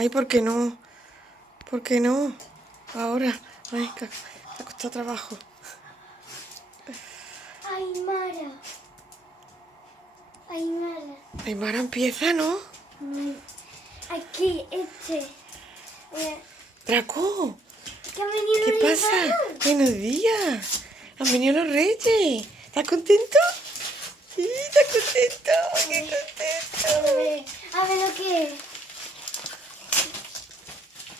Ay, ¿por qué no? ¿Por qué no? Ahora. Ay, que ha costado trabajo. Aymara. Aymara. Aymara empieza, ¿no? Aquí, Mira, Draco, que han venido ¿qué los pasa? regalos. Buenos días. Han venido los reyes. ¿Estás contento? Sí, ¿estás contento? ¡Qué contento! A ver lo que es.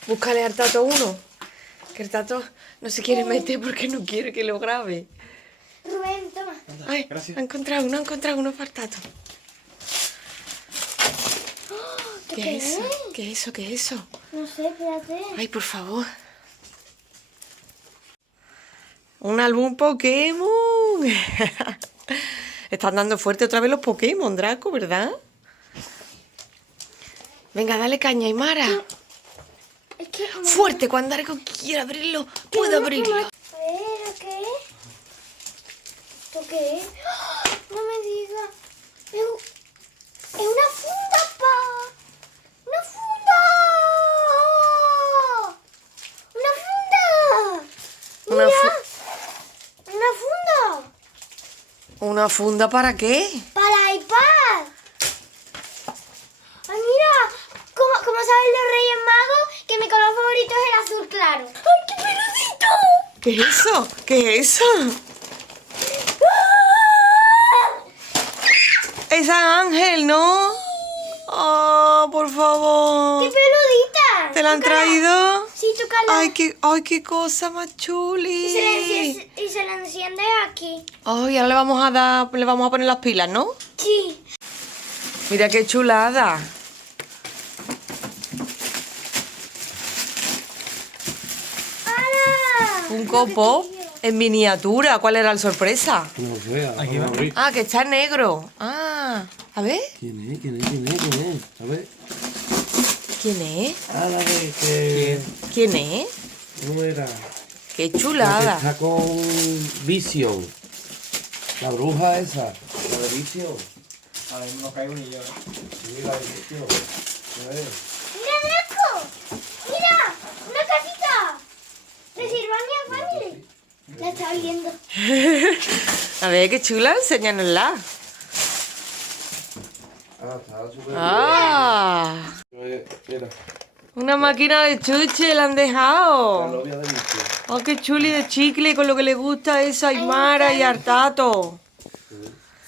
Búscale al Tato uno. Que el Tato no se quiere meter porque no quiere que lo grabe. Rubén, toma. Ay, Gracias. ha encontrado uno para el Tato. ¿Qué es eso? ¿Qué es eso? ¿Qué es eso? No sé, espérate. Ay, por favor. Un álbum Pokémon. Están dando fuerte otra vez los Pokémon, Draco, ¿verdad? Venga, dale caña, Aymara. Es que... Fuerte, cuando Draco quiera abrirlo, puede abrirlo. A ver, ¿qué es? ¿Esto qué es? ¡Ah! No me digas. Es una funda, pa. ¡Una funda! ¡Una funda! Una Mira, fu- una funda. ¿Una funda para qué? Para iPad. Ay, mira, como saben los Reyes Magos, que mi color favorito es el azul claro. ¡Ay, qué peludito! ¿Qué es eso? ¿Qué es eso? Es Ángel, ¿no? Oh, por favor. ¡Qué peludita! ¿Te la han Tócala. traído? Sí, tócala. Ay, qué cosa más chuli. Y se la enciende aquí. Ay, ahora le vamos a poner las pilas, ¿no? Sí. Mira qué chulada. ¡Hala! Un copo en miniatura. ¿Cuál era la sorpresa? No sé, Aquí vamos a va. abrir. Ah, que está en negro. Ah, a ver. ¿Quién es? ¿Quién es? ¿Quién es? ¿Quién es? A ver. ¿Quién es? Ah, la de que... ¿Quién es? ¿Cómo era? Qué La que chulada. está con Vision. La bruja esa. La de Vision. A ver, no caigo ni yo. Sí, la de Vision. A ver. ¡Mira, Draco! ¡Mira! ¡Una casita! ¿De Sylvania Family? La está viendo. A ver, qué chula. Enséñanosla. Ah, está súper Ah, bien. Mira, una máquina de chuche la han la dejado. novia de Vision. Oh, qué chuli de chicle con lo que le gusta es a Aymara y Artato.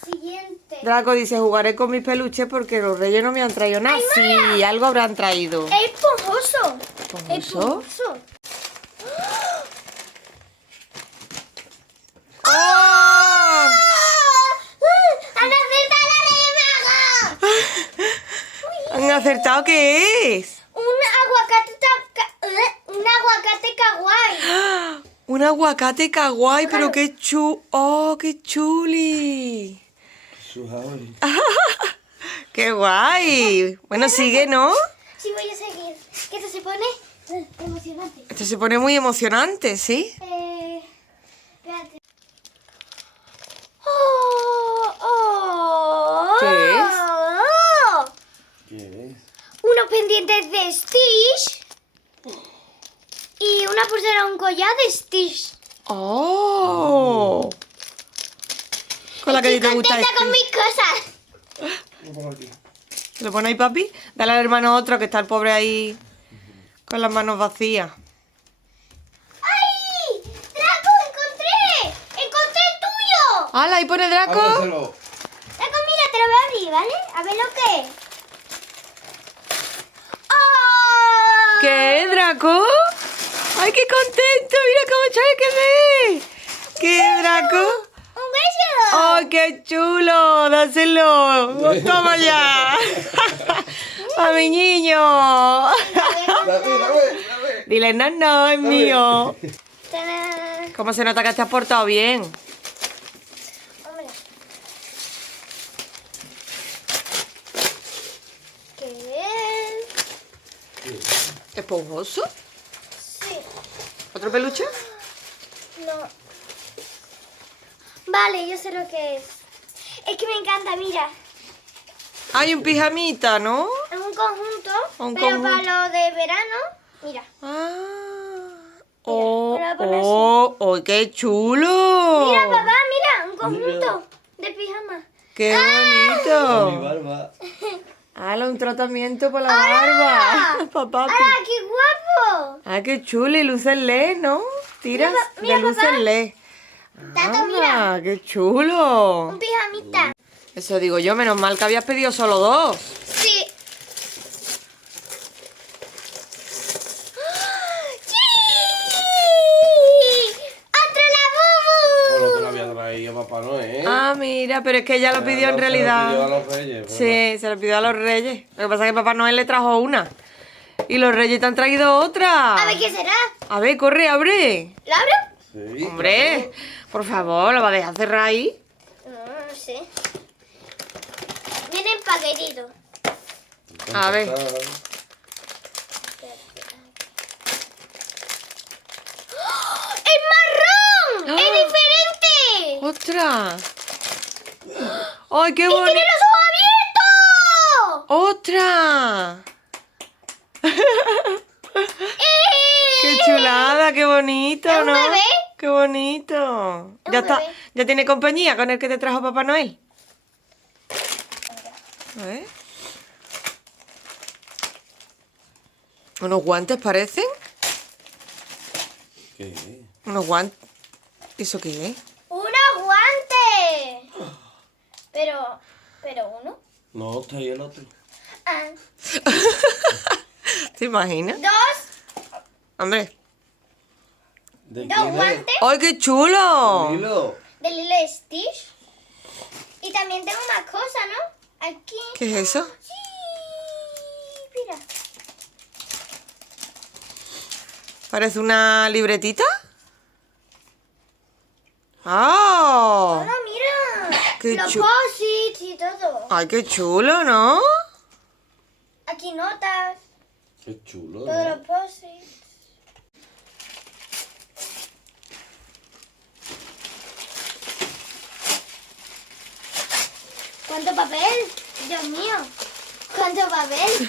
Siguiente. Draco dice, jugaré con mis peluches porque los reyes no me han traído nada. Sí, algo habrán traído. Es esponjoso. ¿Esponjoso? Esponjoso. ¡Oh! ¡Han acertado la de mago! ¿Han acertado qué es? Un aguacate kawaii. Un aguacate kawaii, pero qué ¡Oh, qué chuli! Su Javi. ¡Qué guay! Bueno, sigue, ¿no? Sí, voy a seguir. Que esto se pone emocionante. Esto se pone muy emocionante, ¿sí? Espérate. Oh. ¿Qué es? ¿Qué es? Unos pendientes de Stitch. Y una pulsera, un collar de Stitch. ¡Oh! Con la que a ti te Estoy gusta contenta con este. mis cosas. Vamos por aquí. ¿Lo pone ahí, papi? Dale al hermano otro, que está el pobre ahí con las manos vacías. ¡Ay! ¡Draco, encontré! ¡Encontré el tuyo! ¡Hala, ahí pone Draco! Ábreselo. Draco, mira, te lo voy a abrir, ¿vale? A ver lo que es. ¡Oh! ¿Qué, Draco? ¡Ay, qué contento! ¡Mira cómo sabe que ve! ¿Qué, Draco? ¡Un beso! ¡Ay, qué chulo! ¡Dáselo! ¡Toma ya! ¡A mi niño! Dame. Dile, no, es mío. ¡Tarán! ¿Cómo se nota que te has portado bien? Vámonos. ¿Qué es? ¿Esponjoso? Sí. ¿Otro peluche? No. Vale, yo sé lo que es. Es que me encanta, mira. Hay un pijamita, ¿no? es un conjunto, Un pero conjunto. para lo de verano, mira. Ah. Oh, me lo voy a poner así. oh, qué chulo. Mira, papá, mira, un conjunto de pijama. Qué Mi bonito. barba. ¡Hala, un tratamiento para la barba! Papá. ¡Ah, qué guapo! Ah, qué chulo. Y luces LED, ¿no? Tiras Mira, de luces papá. LED. Tato, mira, ¡Qué chulo! un pijamita. Eso digo yo, menos mal que habías pedido solo 2. Sí. ¡Sí! ¡Otro Por lo que Labubu! le había traído Papá Noel. Ah, mira, pero es que ella lo pidió en Se lo realidad. pidió a los reyes, pero Sí, se lo pidió a los reyes. Lo que pasa es que Papá Noel le trajo una. Y los reyes te han traído otra. A ver, ¿qué será? A ver, corre, abre. ¿Lo abro? no. Sí, Hombre, por favor, ¿lo va a dejar cerrar ahí? No sé. Viene en paquetito. A ver. ¡Oh! ¡Es marrón! ¡Ah! ¡Es diferente! ¡Ostras! ¡Ay, qué ¡Y bonito! tiene los ojos abiertos! ¡Ostras! ¡Qué chulada! ¡Qué bonito! ¿Es un ¿no? bebé? ¡Qué bonito! Es ¿Ya un está? bebé. ¿Ya tiene compañía con el que te trajo Papá Noel? A ver. ¿Unos guantes parecen? ¿Qué? ¿Unos guantes? ¿Eso qué es? ¡Unos guantes! Pero uno. No, está ahí el otro. Ah, ¿Te imaginas? dos. Hombre. ¿De Dos quién es? guantes ¡Ay, qué chulo! Lilo. de Lilo y Stitch. Y también tengo más cosas, ¿no? Aquí. ¿Qué es eso? Sí. Mira. ¿Parece una libretita? ¡Ah! Hola, mira. Qué Los chu- posits y todo. ¡Ay, qué chulo! ¿No? Aquí notas. Qué chulo. Todos ¿no? los posits. ¿Cuánto papel? Dios mío. ¿Cuánto papel?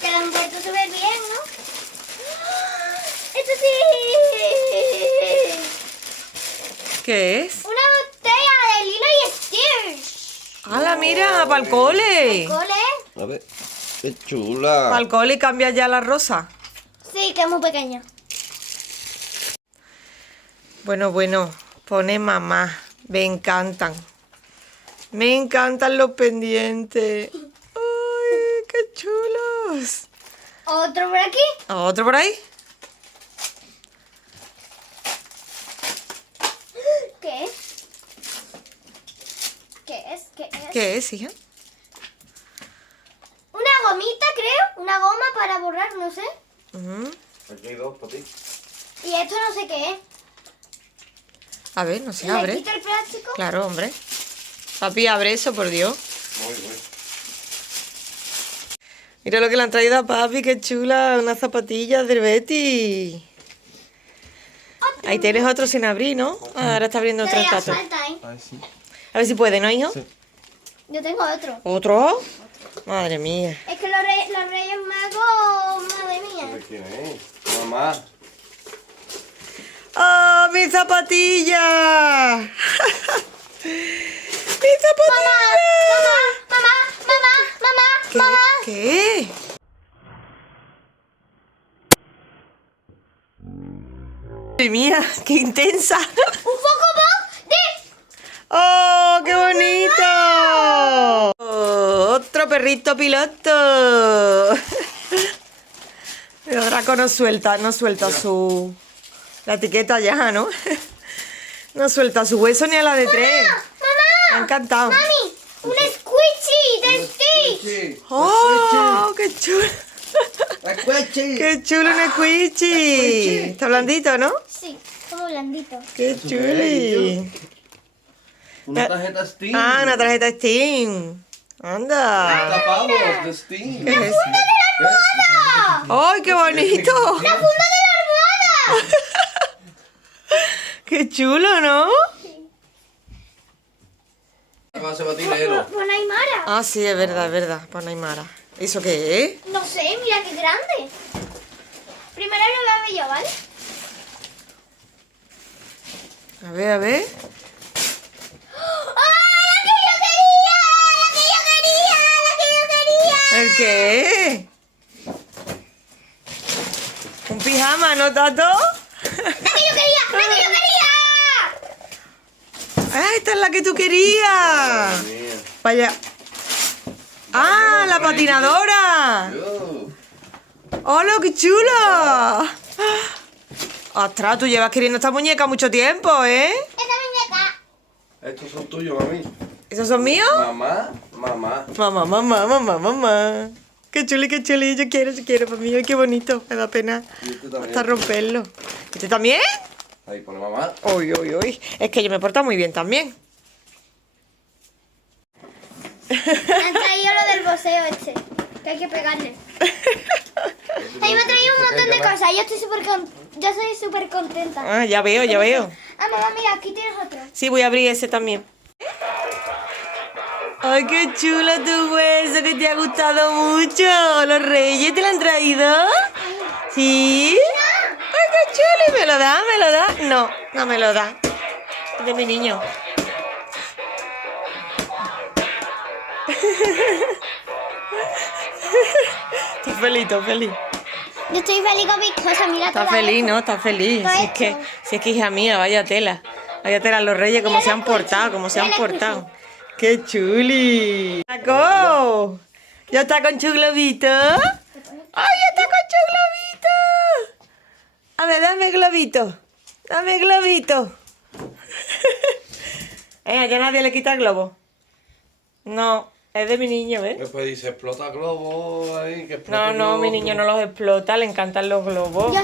Que lo han puesto súper bien, ¿no? ¡Ah! ¡Esto sí! ¿Qué es? Una botella de Lilo y Stitch. ¡Hala, mira! ¡Para el cole! ¿Cole? A ver. Qué chula. ¿Para el cole y cambia ya la rosa? Sí, que es muy pequeño. Bueno, pone mamá. Me encantan. Me encantan los pendientes. ¡Ay, qué chulos! ¿Otro por aquí? ¿Otro por ahí? ¿Qué es? ¿Qué es? ¿Qué es? ¿Qué es, hija? Una gomita, creo. Una goma para borrar, no sé. Ujú. Aquí hay dos para ti. Y esto no sé qué es. A ver, no se ¿Le abre. quito el plástico? Claro, hombre. Papi, abre eso, por Dios. Muy bien. Mira lo que le han traído a papi, qué chula. Unas zapatillas del Betty. Ahí tienes otro sin abrir, ¿no? Ah, ahora está abriendo otro Todavía tato. falta, ¿eh? Ay, sí. A ver si puede, ¿no, hijo? Sí. Yo tengo otro. ¿Otro? Madre mía. Es que los Reyes Magos, madre mía. ¿De quién es? Mamá. ¡Ah, mi zapatilla! ¡Mi zapatilla! Mamá. ¿Qué? ¿Qué? Madre mía, qué intensa. Un poco más de... ¡Oh, qué bonito! Oh, otro perrito piloto. Pero Draco no suelta su... La etiqueta ya, ¿no? No suelta su hueso ni a la de 3. Me ha encantado. Mami, un squishy de Stitch. Sí. ¡Oh, qué chulo! ¡Escuche! ¡Qué chulo un squishy! Está blandito, ¿no? Sí, como blandito. ¡Qué chuli! Una tarjeta Steam. Ah, una tarjeta Steam. Anda. Tapamos de Steam. ¿Qué es eso? ¡Ay, qué bonito! ¡La funda de la almohada! ¡Qué chulo!, ¿no? Va a ser batilero. Con Aymara. Ah, sí, es verdad, Para Aymara. ¿Eso qué es? No sé, mira qué grande. Primero lo voy a ver yo, ¿vale? A ver, a ver. ¡Ay, la que yo quería! ¡La que yo quería! ¡La que yo quería! ¿El qué es? ¿Un pijama, no, Tato? ¡La que yo quería! ¡La que yo quería! ¡Ah, esta es la que tú querías! Madre mía. Vaya. ¡Ah, la patinadora! Yo. ¡Hola, qué chulo! ¡Ostras, tú llevas queriendo esta muñeca mucho tiempo, ¿eh? Esta muñeca. Estos son tuyos, mami. ¿Esos son míos? Mamá, mamá. Mamá, mamá, mamá, mamá. Qué chuli, yo quiero para mí. Ay, qué bonito, me da pena Y este también. hasta romperlo. ¿Este también? Ahí pone mamá. Uy, uy, uy. Es que yo me porto muy bien también. Han traído lo del boceo este. Que hay que pegarle. A mí me ha traído un montón de cosas. Yo soy súper contenta. Ah, ya veo, ya veo. Ah, mamá, mira, aquí tienes otro. Sí, voy a abrir ese también. ¡Ay, qué chulo tu hueso! Que te ha gustado mucho. ¿Los reyes te lo han traído? ¿Sí? ¡Ay, qué chulo! ¿Y me lo da? ¿Me lo da? No, no me lo da. Es de mi niño. Estoy feliz, estoy feliz. Yo estoy feliz con mis cosas, mira. Está todas feliz, estas. ¿no? Está feliz. Todo Si es que hija mía, vaya tela. Vaya tela, los reyes, cómo Mira se han el cuchi, portado, cómo se han mira el portado. ¡Qué chuli! ¡Taco! ¿Ya está con su globito? ¡Ay, ya está con su globito! A ver, dame globito. Dame globito. Ya nadie le quita el globo. No, es de mi niño, ¿ves? Después dice, explota globo ahí, que explote No, no, globo. mi niño no los explota, le encantan los globos. Yo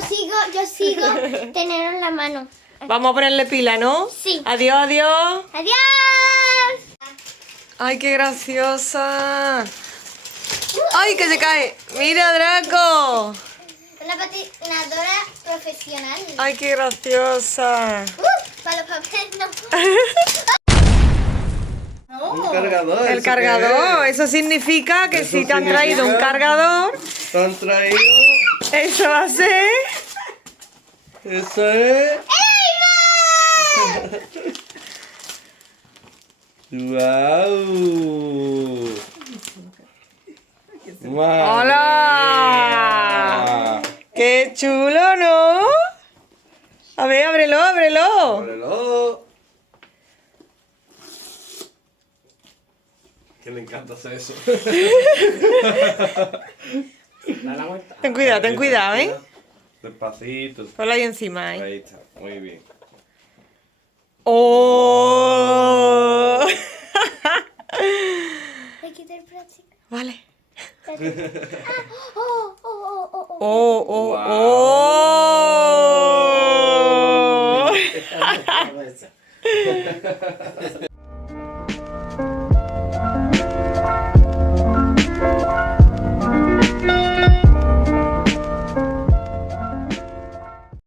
sigo tenerlo en la mano. Vamos a ponerle pila, ¿no? Sí. Adiós, adiós. ¡Adiós! ¡Ay, qué graciosa! ¡Ay, que se cae! ¡Mira, Draco! Una patinadora profesional. ¡Ay, qué graciosa! Para los papeles no. Un cargador. El ¿eso cargador, qué es? eso significa que Eso si te han traído un significa- cargador, Te han traído. eso va a ser... Eso es. ¡Guau! ¡Hola! ¡Qué chulo, ¿no? A ver, ábrelo, ábrelo. ¡Ábrelo! Que le encanta hacer eso. Ten cuidado, ¿eh? Despacito. Ponlo ahí encima, ¿eh? Ahí está, muy bien. ¡Oh! Le quité el plástico. Vale. Oh, oh, oh, oh, oh. ¡Oh, oh, Wow. oh!